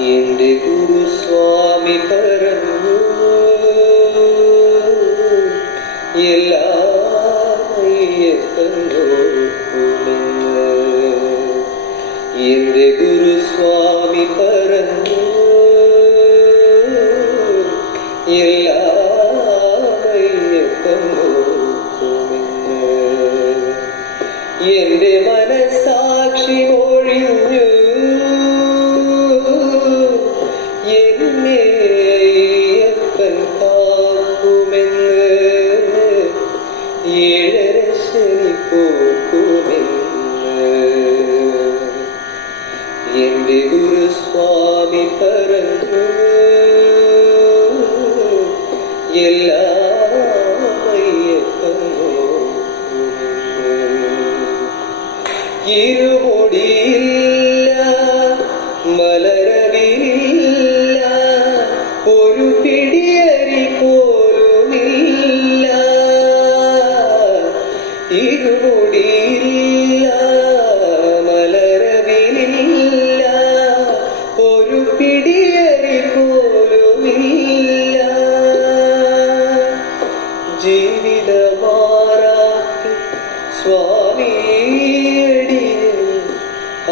എന്റെ ഗുരുസ്വാമി പറഞ്ഞു, എല്ലാം അയ്യപ്പൻ നോക്കുമെന്ന്. എന്റെ ഗുരുസ്വാമി പറഞ്ഞു, എല്ലാം അയ്യപ്പൻ നോക്കുമെന്ന്. എന്റെ മനസാക്ഷി ഒഴിഞ്ഞു, എന്നെ അയ്യപ്പൻ കാക്കുമെന്ന്. ഏഴര ശനി പോക്കുമെന്ന് എന്റെ ഗുരുസ്വാമി പറഞ്ഞു, എല്ലാം അയ്യപ്പൻ നോക്കുമെന്ന്. ഇരുമുടിയില്ല, മലരവില്ല, ഒരു പിടിയരി പോലുമില്ല. ഇരുമുടിയില്ല, മലരവില്ല, ഒരു പിടിയരി പോലുമില്ല. ജീവിതമാറാക്കി സ്വാമിയടിയിൽ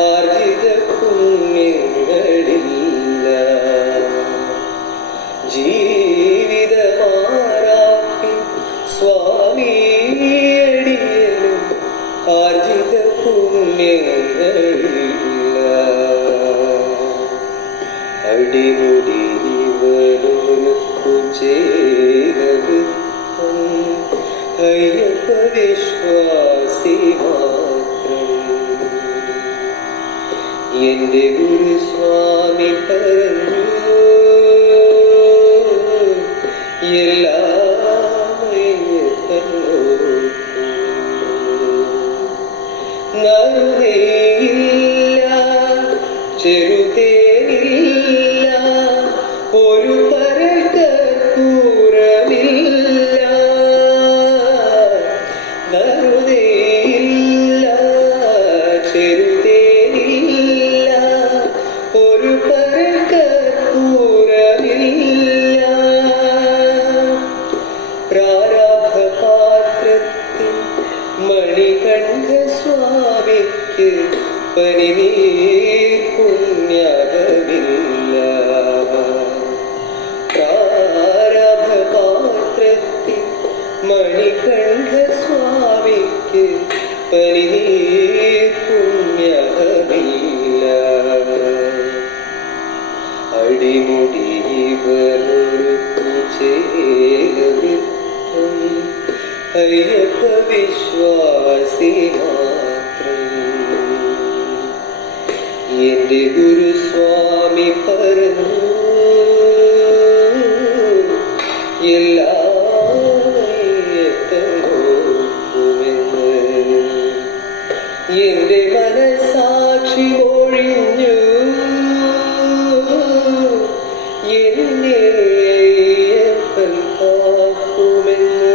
ആർജിത പുണ്യങ്ങളില്ല. ജീവിതമാറാക്കി സ്വാമിയടിയിൽ ആർജിത പുണ്യങ്ങളില്ല. അടിമുടി ഇവരൊരുക്കു ചേരത് അയ്യപ്പ വിശ്വാസി മാത്രം. എന്റെ ഗുരുസ്വാമി പറഞ്ഞു, എല്ലാം അയ്യപ്പൻ നോക്കുമെന്ന്. നറുനെയ്യില്ല, ചെറുതേനില്ല, ഒരു പരൽക്കർപ്പൂരമില്ല. നറുനെയ്യില്ല, ചെറുതേനില്ല, ഒരു പരൽക്കർപ്പൂരമില്ല. പ്രാരബ്ധപാത്രത്തിൽ മണികണ്ഠ സ്വാമിക്ക് പനിനീർ പുണ്യകമില്ല. പ്രാരബ്ധപാത്രത്തിൽ മണികണ്ഠ സ്വാമിക്ക് പനിനീർ പുണ്യകമില്ല. അടിമുടി ഇവരൊരുക്കു ചേരവിത്തം അയ്യപ്പ വിശ്വാസി മാത്രം. എന്റെ ഗുരുസ്വാമി പറഞ്ഞു, എല്ലാം അയ്യപ്പൻ നോക്കുമെന്ന്. എന്റെ മനസാക്ഷി ഒഴിഞ്ഞു, എന്നെ അയ്യപ്പൻ കാക്കുമെന്ന്.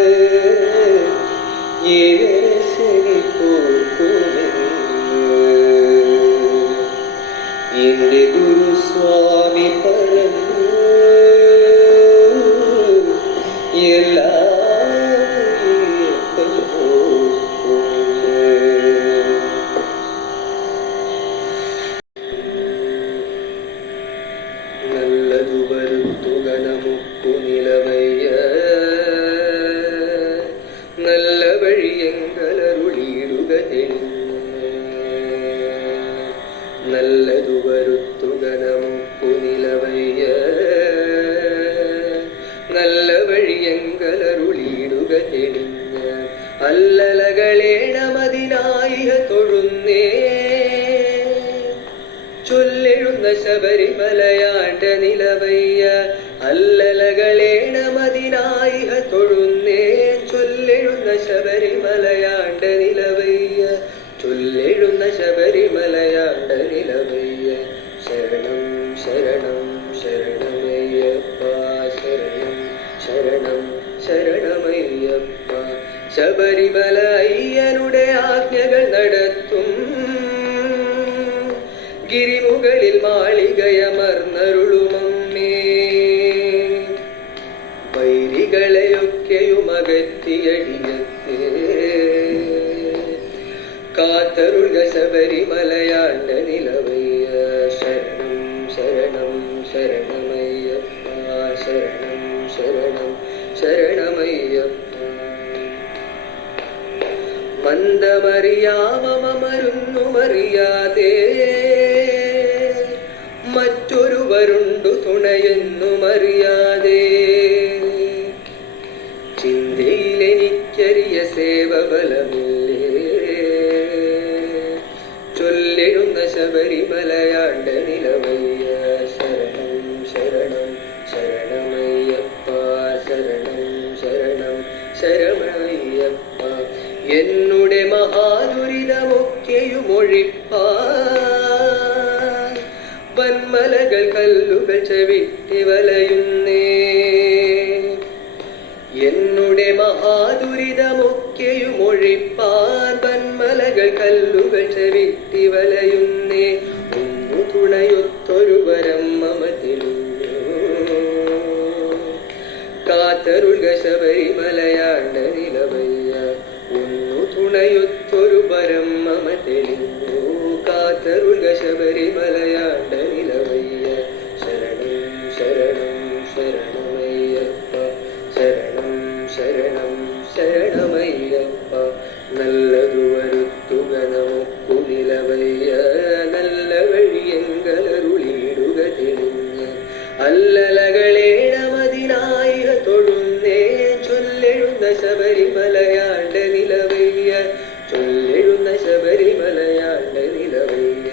ഏഴര ശനി പോക്കുമെന്ന് എന്റെ ഗുരുസ്വാമി പറഞ്ഞു, എല്ലാം അയ്യപ്പൻ നോക്കുമെന്ന്. നല്ലതു വരുത്തുകനമുക്കു നിലവയ്യ, നല്ല വഴിയെങ്കലരുളിയിടുക തെളിഞ്ഞ്. നല്ലതു വരുത്തുകനമുക്കു നിലവയ്യ, നല്ല വഴിയെങ്കലരുളിയിടുക തെളിഞ്ഞ്. അല്ലലകളേണമതിനായി തൊഴുന്നേ, ചൊല്ലെഴുന്ന ശബരിമലയാണ്ട നിലവയ്യ. അല്ലലകളേണമതിനായി തൊഴുന്നേ, ചൊല്ലെഴുന്ന ശബരിമലയാണ്ട നിലവയ്യ. ചൊല്ലെഴുന്ന ശബരിമലയാണ്ട നിലവയ്യ. ശരണം ശരണം ശരണമയ്യപ്പ, ശരണം ശരണം ശരണമയ്യപ്പ. ശബരിമല അയ്യനുടെ ആജ്ഞകൾ നടത്തും, ഗിരിമുകളിൽ മാളികയമർന്ന ശബരിമലയാണ്ട നിലവയ്യ ശരണം ശരണം ശരണമയ്യപ്പ ശരണം ശരണം ശരണമയ്യപ്പ മന്ദമറിയാമമരുന്നുമറിയാതെ മറ്റൊരുവരുണ്ടു തുണയെന്നുമറിയാതെ ചിന്തയിലെനിക്കറിയ സേവബലമില്ലേ ചൊല്ലിടുന്ന ശബരിമലയാണ്ട നിലവയ്യ ശരണം ശരണം ശരണമയ്യപ്പ ശരണം ശരണം ശരണമയ്യപ്പ എന്നുടെ മഹാദുരിതമൊക്കെയും ഒഴിപ്പാൻ വന്മലകൾ കല്ലുകൾ ചവിട്ടി വലയുന്നേ എന്നുടെ മഹാദുരിതമൊക്കെയും ഒഴിപ്പാൻ വന്മലകൾ കല്ലുകൾ ചവിട്ടി വലയുന്നേ ഒന്നു തുണയൊത്തൊരു വരം മമ തെളിഞ്ഞു കാത്തരുൾക ശബരിമലയാണ്ട നിലവയ്യ ഒന്നു തുണയൊത്തൊരു വരം മമ തെളിഞ്ഞു കാത്തരുൾക ശബരിമലയാണ്ട നിലവയ്യ ശരണം ശരണം ശരണമയ്യപ്പ ശരണം ശരണം ശരണമയ്യപ്പ നല്ലതു വരുത്തുക നമുക്കു നിലവയ്യ നല്ല വഴിയെങ്കലരുളിയിടുക തെളിഞ്ഞ് അല്ലലകളേണമതിനായി തൊഴുന്നേ ചൊല്ലെഴുന്ന ശബരിമലയാണ്ട നിലവയ്യ ചൊല്ലെഴുന്ന ശബരിമലയാണ്ട നിലവയ്യ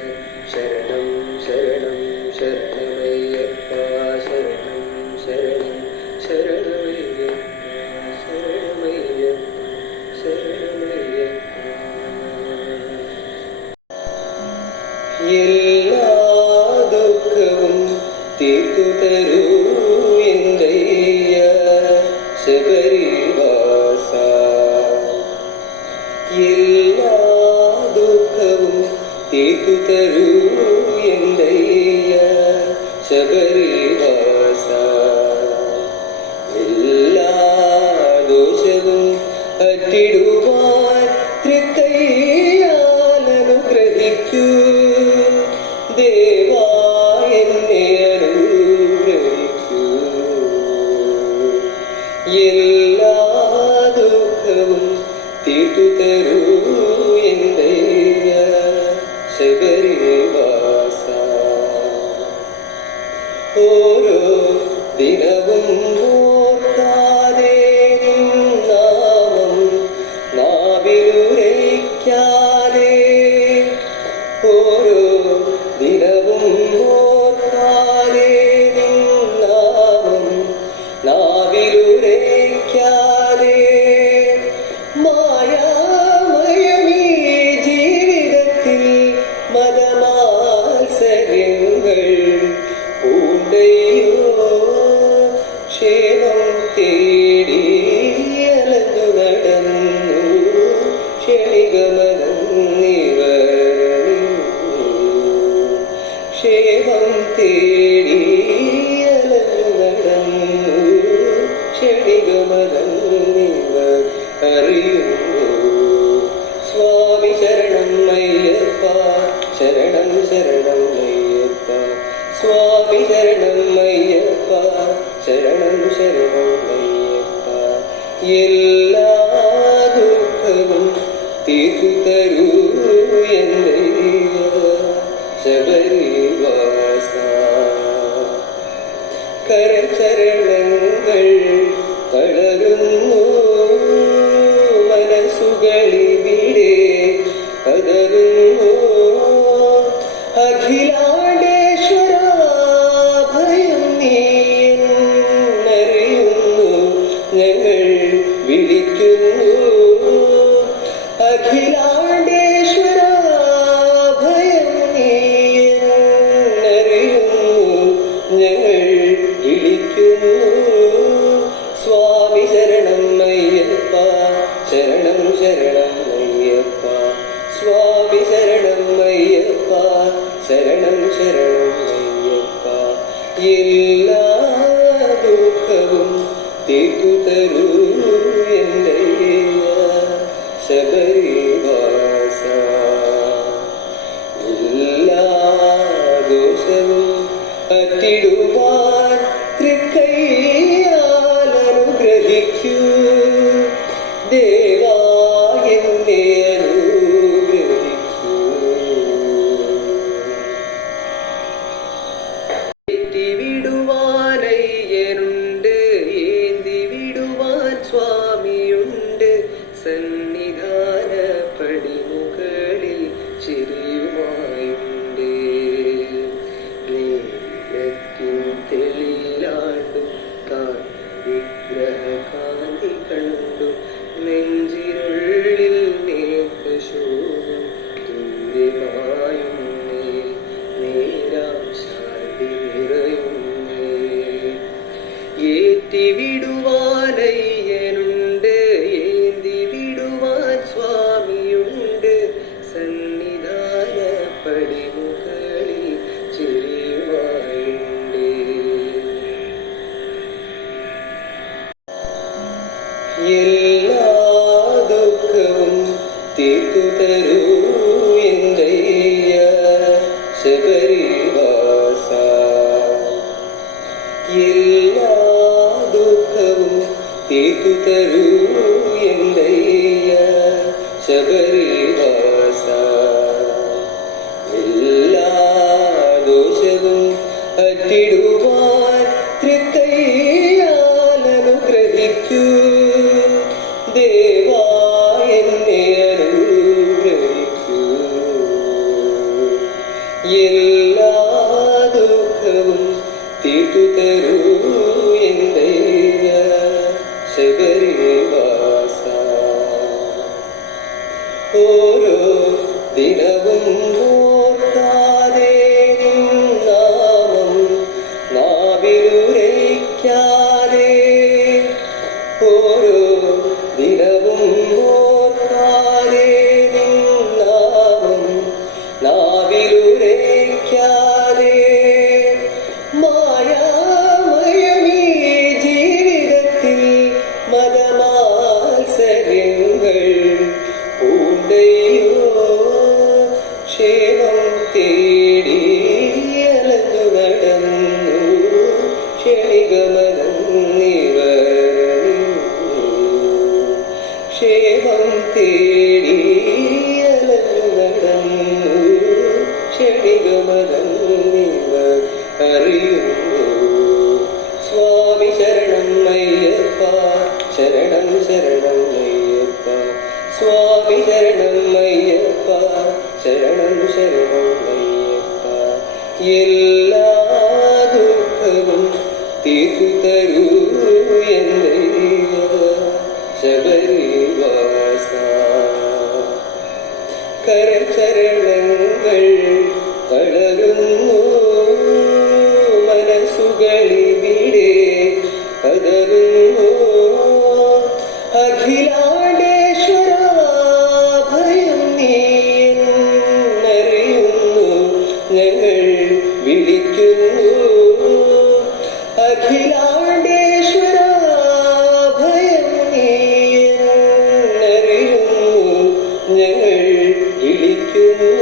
ശരണം ശരണം ശരണമയ്യപ്പ ശരണം ശരണം ശരണമയ്യപ്പ ശരണമയ്യപ്പ ശരണമയ്യപ്പ എല്ലാ ദുഃഖവും തീർത്തു തരൂ എന്തയ്യ ശബരിവാസ എല്ലാ ദുഃഖവും തീർത്തു തരൂ എന്തയ്യ ശബരിവാസ എല്ലാ ദോഷവും അറ്റിടുവാൻ തൃക്കൈയാലനുഗ്രഹിക്കൂ ദേവാ എന്നെ അനുഗ്രഹിക്കൂ എല്ലാ ദുഃഖവും തീർത്തു തരൂ എന്തയ്യ ശബരിവാസ ഓരോ ദിനവും ഓർക്കാതെ നിൻ നാമം നാവിലുരയ്ക്കാതെ ഓരോ ദിനവും ഓർക്കാതെ നിൻ നാമം നാവിലുരയ്ക്കാതെ മായാമയമീ ജീവിതത്തിൽ മതമാത്സര്യങ്ങൾ പൂണ്ടയോ ക്ഷേമം തേടി അലഞ്ഞു നടന്നു ക്ഷണികമനം നിവരണിഞ്ഞു ക്ഷേമം തേടി അലഞ്ഞു നടന്നു ക്ഷണികമനം നിവർ അറിയുന്നു സ്വാമി ശരണം അയ്യപ്പ ശരണം ശരണം അയ്യപ്പ സ്വാമി ശരണം അയ്യപ്പ ശരണം ശരണം അയ്യപ്പ എല്ലാ ദുഃഖവും തീർത്തു തരൂ എന്തയ്യ ശബരിവാസ കരചരണങ്ങൾ തളരുന്നു മനസ്സുകളിവിടെ പതറുന്നു അഖിലാണ്ടേശ്വര ഭയം നീ എന്നറിയുന്നു ഞങ്ങൾ വിളിക്കുന്നു അഖിലാണ്ടേശ്വര ഭയം നീ എന്നറിയുന്നു ഞങ്ങൾ വിളിക്കുന്നു സ്വാമി ശരണം അയ്യപ്പ ശരണം ശരണം അയ്യപ്പ സ്വാമി ശരണം അയ്യപ്പ ശരണം ശരണം അയ്യപ്പ എല്ലാ ദുഃഖവും തീർത്തു തരൂ എന്തയ്യ ശബരിവാസ അത്തിടുവാൻ തൃക്കൈയാൽ അനുഗ്രഹിക്കൂ ദേവാ എന്നെ അനുഗ്രഹിക്കൂ. ഏറ്റിവിടുവാനയ്യനുണ്ട്, ഏന്തി വിടുവാൻ സ്വാമിയുണ്ട്, സന്നിധാന പടിമുകളിൽ ചിരിയുമായുണ്ട്. നീലത്തിൻ തെളിയിലാണ്ടു വിഗ്രഹ കാന്തി കണ്ടു, നെഞ്ചിനുള്ളിൽ നേത്രശോഭം തുല്യമായുന്നേ, നേരാം ശാന്തി നിറയുന്നേ. ഏറ്റിവിടുവാനയ്യനുണ്ട്, ഏന്തി വിടുവാൻ സ്വാമിയുണ്ട്, സന്നിധാന പടിമുകളിൽ ചിരിയുമായുണ്ട്. എല്ലാ ദുഃഖവും തീർത്തു തരൂ എന്തയ്യ ശബരിവാസ. എല്ലാ ദുഃഖവും തീർത്തു തരൂ എന്തയ്യ ശബരിവാസ. എല്ലാ ദോഷവും അറ്റിടുവാൻ തൃക്കൈയാൽ അനുഗ്രഹിക്കൂ ദേവാ എന്നെ അനുഗ്രഹിക്കൂ. എല്ലാ ദുഃഖവും തീർത്തു തരൂ എന്തയ്യ ശബരിവാസ. ഓരോ ദിനവും ഓർക്കാതെ നിൻ നാമം നാവിലുരയ്ക്കാതെ, ഓരോ ദിനവും ഓർക്കാതെ നിൻ നാമം നാവിലുരയ്ക്കാതെ, മായാമയമീ ജീവിതത്തിൽ മതമാത്സര്യങ്ങൾ പൂണ്ടയോ ക്ഷേമം തേടി അലഞ്ഞു നടന്നു ക്ഷണികമനം നിവർന്നു. ക്ഷേമം തേടി അലഞ്ഞു നടന്നു ക്ഷണികമനം നിവർ അറിയുന്നു. സ്വാമി ശരണം അയ്യപ്പ, ശരണം ശരണം അയ്യപ്പ. സ്വാമി ശരണം അയ്യപ്പ, ശരണം ശരണം അയ്യപ്പ. എല്ലാ ദുഃഖവും തീർത്തു തരൂ എന്തയ്യ ശബരിവാസ. കരചരണങ്ങൾ തളരുന്നു, മനസ്സുകളിവിടെ പതറുന്നു. അഖിലാണ്ടേശ്വര ഭയം നീ എന്നറിയുന്നു, ഞങ്ങൾ വിളിക്കുന്നു. അഖിലാണ്ടേശ്വര ഭയം നീ എന്നറിയുന്നു, ഞങ്ങൾ വിളിക്കുന്നു.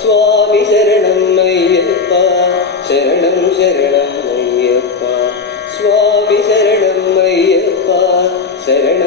സ്വാമി ശരണം അയ്യപ്പ, ശരണം ശരണം അയ്യപ്പ. സ്വാമി ശരണം അയ്യപ്പ, ശരണം